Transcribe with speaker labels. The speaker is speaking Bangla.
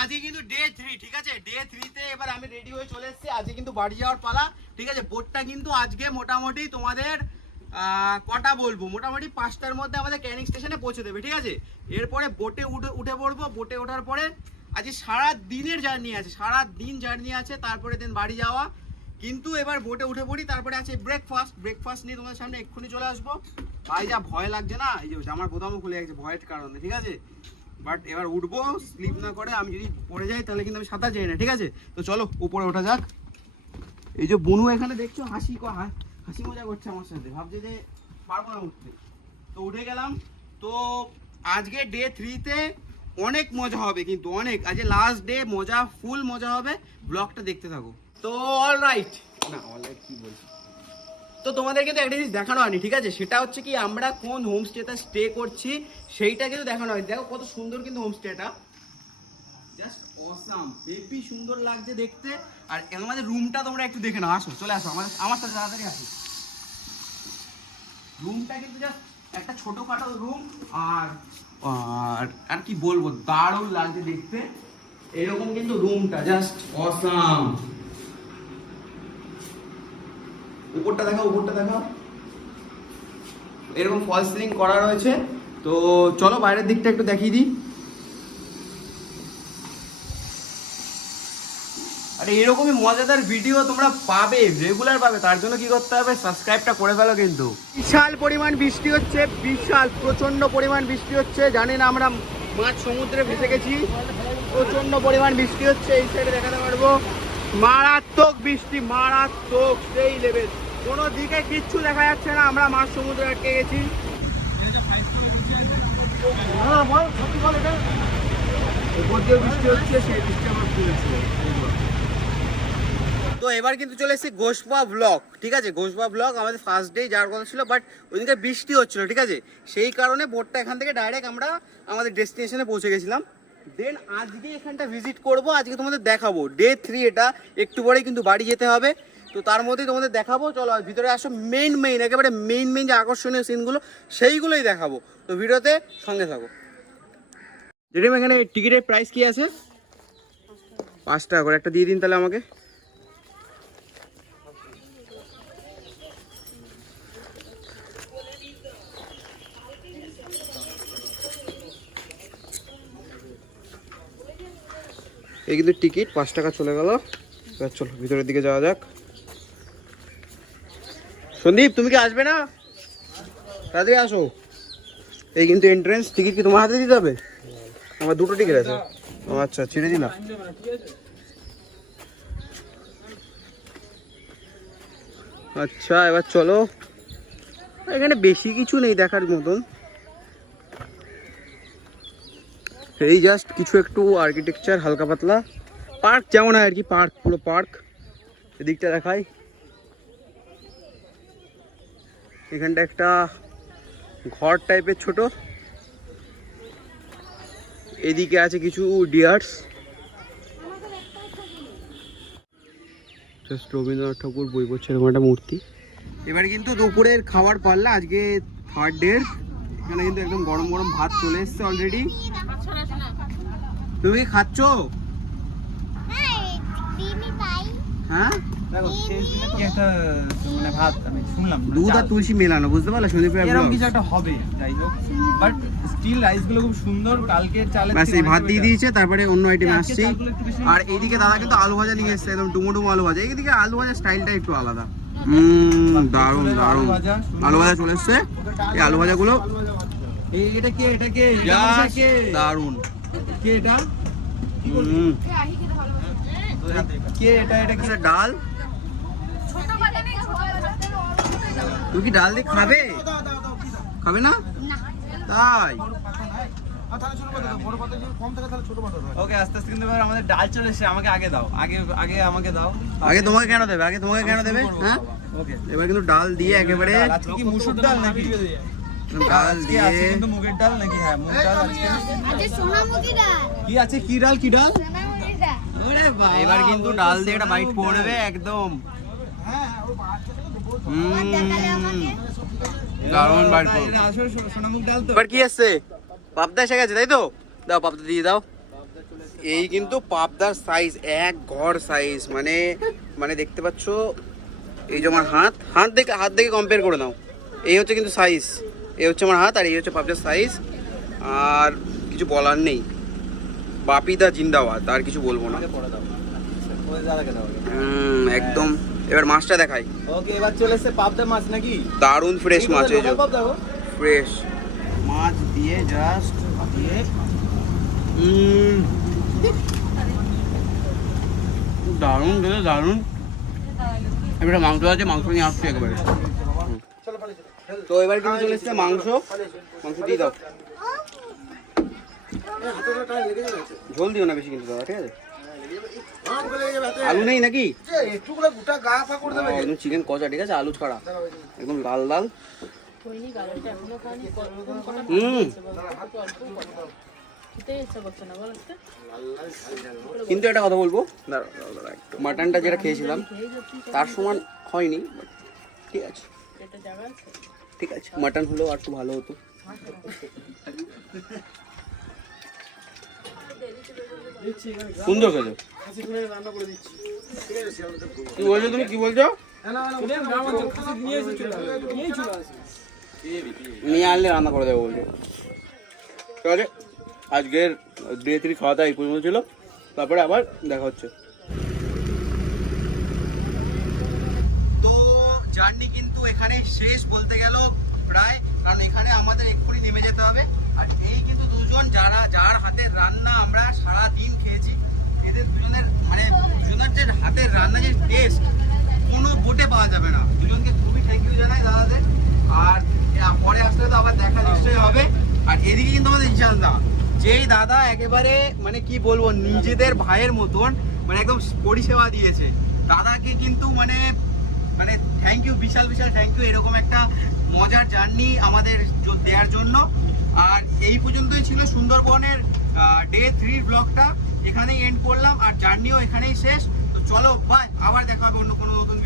Speaker 1: আজকে কিন্তু ডে থ্রি ঠিক আছে? ডে থ্রিতে এবার আমি রেডি হয়ে চলে এসেছি। আজকে কিন্তু বাড়ি যাওয়ার পালা, ঠিক আছে? বোটটা কিন্তু আজকে মোটামুটি তোমাদের কটা বলব? মোটামুটি পাঁচটার মধ্যে আমাদের ক্যানিং স্টেশনে পৌঁছে দেবে, ঠিক আছে? এরপরে বোটে উঠে উঠে পড়ব। বোটে ওঠার পরে আজকে সারা দিনের জার্নি আছে, সারা দিন জার্নি আছে, তারপরে দিন বাড়ি যাওয়া। কিন্তু এবার বোটে উঠে পড়ি, তারপরে আছে ব্রেকফাস্ট ব্রেকফাস্ট নিয়ে তোমাদের সামনে এক্ষুনি চলে আসব। ভাই, যা ভয় লাগছে না? এই যে, আমার বোতামও খুলে গেছে, ভয়ের কারণে, ঠিক আছে? বাট এবার উঠবো স্লিপ না করে আমি যদি পড়ে যাই তাহলে কিন্তু আমি সাঁতার যাই না, ঠিক আছে? তো চলো, উপরে ওঠা যাক। এই যে বনু এখানে দেখছ, হাসি হাসি মজা করছে আমার সাথে। ভাবছে যে পারব না উঠতে। তো উঠে গেলাম। তো আজকে ডে থ্রিতে অনেক মজা হবে কিন্তু, অনেক। আজকে লাস্ট ডে মজা ফুল মজা হবে। ব্লগটা দেখতে থাকো। তো অল রাইট না অল রাইট কি বলছি? তো তোমাদের কিন্তু একটা জিনিস দেখানো হয়নি, ঠিক আছে? সেটা হচ্ছে কি, আমরা কোন হোমস্টেতে স্টে করছি, সেইটা কিন্তু দেখানো হয়নি। দেখো কত সুন্দর কিন্তু হোমস্টেটা জাস্ট অসাম হেভি সুন্দর লাগছে দেখতে। আর আমাদের রুমটা তোমরা একটু দেখে নাও। আসো, চলে আসো। আমাদের আমার সাথে তাড়াতাড়ি আসো। রুমটা কিন্তু জাস্ট একটা ছোটখাটো রুম আর আর আর কি বলব? দারুণ লাগছে দেখতে। এরকম কিন্তু রুমটা জাস্ট অসাম উপরটা দেখাও উপরটা দেখাও। এরকম ফল সিলিং করা রয়েছে। তো চলো বাইরের দিকটা একটু দেখিয়ে দিই। আরে এরকমই মজাদার ভিডিও তোমরা পাবে রেগুলার পাবে। তার জন্য কি করতে হবে? সাবস্ক্রাইবটা করে ফেলো কিন্তু। বিশাল পরিমাণ বৃষ্টি হচ্ছে, বিশাল প্রচণ্ড পরিমাণ বৃষ্টি হচ্ছে। জানি না আমরা মাছ সমুদ্রে ভেসে গেছি। প্রচণ্ড পরিমাণ বৃষ্টি হচ্ছে, এই সাইডে দেখাতে পারব। মারাত্মক বৃষ্টি মারাত্মক সেই লেভেল কোনো দিকে কিচ্ছু দেখা যাচ্ছে না আমরা মাছ সমুদ্রে আটকে গেছি। হ্যাঁ, বল, সত্যি বল এটা। উপর দিয়ে বৃষ্টি হচ্ছে সেই বৃষ্টি আমার তো এবার কিন্তু চলে এসেছি ঘোষপা ব্লক ঠিক আছে? ঘোষপা ব্লক আমাদের ফার্স্ট ডে যাওয়ার কথা ছিল বাট ওইদিকে বৃষ্টি হচ্ছিল ঠিক আছে? সেই কারণে বোটটা এখান থেকে ডাইরেক্ট আমরা আমাদের ডেস্টিনেশনে পৌঁছে গেছিলাম। দেন আজকে এখানটা ভিজিট করব, আজকে তোমাদের দেখাবো। ডে থ্রি এটা, একটু পরেই কিন্তু বাড়ি যেতে হবে। তো তার মধ্যেই তোমাদের দেখাবো, চলো ভিতরে আসো মেইন মেইন একেবারে মেইন মেইন যে আকর্ষণীয় সিনগুলো সেইগুলোই দেখাবো। তো ভিডিওতে সঙ্গে থাকো। জেঠিমা, এখানে টিকিটের প্রাইস কি আছে? পাঁচ টাকা করে, একটা দিয়ে দিন তাহলে আমাকে। এই কিন্তু টিকিট, পাঁচ টাকা চলে গেল। এবার চলো, ভিতরের দিকে যাওয়া যাক। সন্দীপ, তুমি কি আসবে না? তাড়াতাড়ি আসো। এই কিন্তু এন্ট্রেন্স টিকিট কি তোমার হাতে দিতে হবে? আমার দুটো টিকিট আছে। ও আচ্ছা ছেড়ে দিলাম। আচ্ছা এবার চলো। এখানে বেশি কিছু নেই দেখার মতন। এই জাস্ট কিছু একটু আর্কিটেকচার হালকা পাতলা। পার্ক যেমন হয় আর কি পার্ক পুরো পার্ক এদিকটা দেখাই। এখানটা একটা ঘর টাইপের ছোট। এদিকে আছে কিছু ডিয়ার্স রবীন্দ্রনাথ ঠাকুর বই পড়ছে এরকম একটা মূর্তি। এবার কিন্তু দুপুরের খাবার পারলা আজকে থার্ড ডের এখানে কিন্তু একদম গরম গরম ভাত চলে এসছে অলরেডি তুমি কি খাচ্ছ? হ্যাঁ
Speaker 2: দিনে কি একটা মানে মানে
Speaker 1: দুধ আর তুলসী মেলানো বুঝতে পারলে? সন্দীপ
Speaker 2: এরকম কিছু একটা হবে যাই হোক। বাট স্টিল রাইসগুলো খুব সুন্দর কালকের চালের
Speaker 1: ব্যাস এই ভাত দিয়ে দিয়েছে তারপরে অন্য আইটেম আসছে। আর এইদিকে দাদা কিন্তু আলু ভাজা নিয়ে এসছে একদম ডুমো ডুমো আলু ভাজা। এইদিকে আলু ভাজা স্টাইলটা একটু আলাদা। হুম দারুণ
Speaker 2: এলো আলু ভাজা,
Speaker 1: চলে এসছে। এই আলু ভাজাগুলো
Speaker 2: এটা কে এটা কে? এটা কে?
Speaker 1: দারুণ।
Speaker 2: কে এটা?
Speaker 1: হুম।
Speaker 2: কে এটা এটা কে?
Speaker 1: ডাল? তুমি কি ডাল দিয়ে খাবে? খাবে না? তাই।
Speaker 2: ওকে আস্তে আস্তে কিন্তু এবার আমাদের ডাল চলে এসেছে আমাকে আগে দাও। আগে আগে আমাকে দাও।
Speaker 1: আগে তোমাকে কেন দেবে? আগে তোমাকে কেন দেবে? হ্যাঁ?
Speaker 2: ওকে।
Speaker 1: এবার কিন্তু ডাল দিয়ে একেবারে
Speaker 2: কি মুসুর ডাল নাকি?
Speaker 1: ডাল দিয়ে
Speaker 2: আছে কিন্তু মুগের ডাল নাকি? হ্যাঁ মুগ ডাল আজকে
Speaker 3: আজকে সোনামুখী ডাল।
Speaker 2: কি আছে? কি ডাল? কি ডাল?
Speaker 3: সোনামুখী ডাল।
Speaker 2: ওরে বাবা
Speaker 1: এবার কিন্তু ডাল দিয়ে একটা বাইট পড়বে একদম।
Speaker 3: আবার দেখালে আমাকে।
Speaker 1: দারুণ বাইট পড়বে।
Speaker 2: এটা আসলে সোনামুখ ডাল তো।
Speaker 1: এবার কি আসছে পাবদা এসে গেছে তাই তো? দাও পাবদা দিয়ে দাও। এই কিন্তু পাবদার সাইজ এক ঘর সাইজ মানে মানে দেখতে পাচ্ছ এই যে আমার হাত হাত দেখে হাত দেখে কম্পেয়ার করে নাও। এই হচ্ছে কিন্তু সাইজ এই হচ্ছে আমার হাত আর এই হচ্ছে পাবদার সাইজ আর কিছু বলার নেই। বাপি বাপিদা জিন্দাবাদ আর কিছু বলব না। একদম। এবার মাছটা দেখাই।
Speaker 2: ওকে এবার চলে এসেছে পাবদা মাছ নাকি?
Speaker 1: দারুণ ফ্রেশ মাছ এই যে। ফ্রেশ মাছ দিয়ে জাস্ট দিয়ে খেতে দারুণ এবারে মাংস আছে মাংস নিয়ে আসছি একবারে। হুম। তো এবার কিন্তু চলে এসছে মাংস। মাংস দিয়ে দাও। ঝোল দিও না বেশি কিন্তু দাদা, ঠিক আছে? আলু নেই নাকি? চিকেন কষা ঠিক আছে? আলু ছাড়া। একদম লাল লাল। হুম। কিন্তু একটা কথা বলব। মাটনটা যেটা খেয়েছিলাম, তার সমান হয়নি ঠিক আছে। ঠিক আছে। মাটন হলেও আর একটু ভালো হতো। সুন্দর খেতে। কি বলছো তুমি? কি বলছো? নিয়ে আনলে রান্না করে দেবো বলছো। ঠিক আছে? আজকের ডে থ্রি খাওয়া দাওয়া এই পর্যন্ত ছিল। তারপরে আবার দেখা হচ্ছে তো জার্নি কিন্তু এখানে শেষ বলতে গেল প্রায়, কারণ এখানে আমাদের এক্ষুনি নেমে যেতে হবে। আর এই কিন্তু দুজন যারা, যার হাতের রান্না আমরা সারা দিন খেয়েছি, এদের দুজনের মানে দুজনের যে হাতের রান্না যে টেস্ট কোনো বোটে পাওয়া যাবে না। দুজনকে খুবই থ্যাংক ইউ জানাই দাদাদের। আর পরে আসলে তো আবার দেখা নিশ্চয়ই হবে। আর এদিকে কিন্তু আমাদের ইশান দা যেই দাদা একেবারে মানে কি বলব, নিজেদের ভাইয়ের মতন মানে একদম পরিষেবা দিয়েছে। দাদাকে কিন্তু মানে মানে থ্যাংক ইউ বিশাল বিশাল থ্যাংক ইউ এরকম একটা মজার জার্নি আমাদের দেওয়ার জন্য। আর এই পর্যন্তই ছিল সুন্দরবনের ডে থ্রি ব্লগটা এখানেই এন্ড করলাম, আর জার্নিও এখানেই শেষ। তো চলো বাই আবার দেখা হবে অন্য কোনো নতুন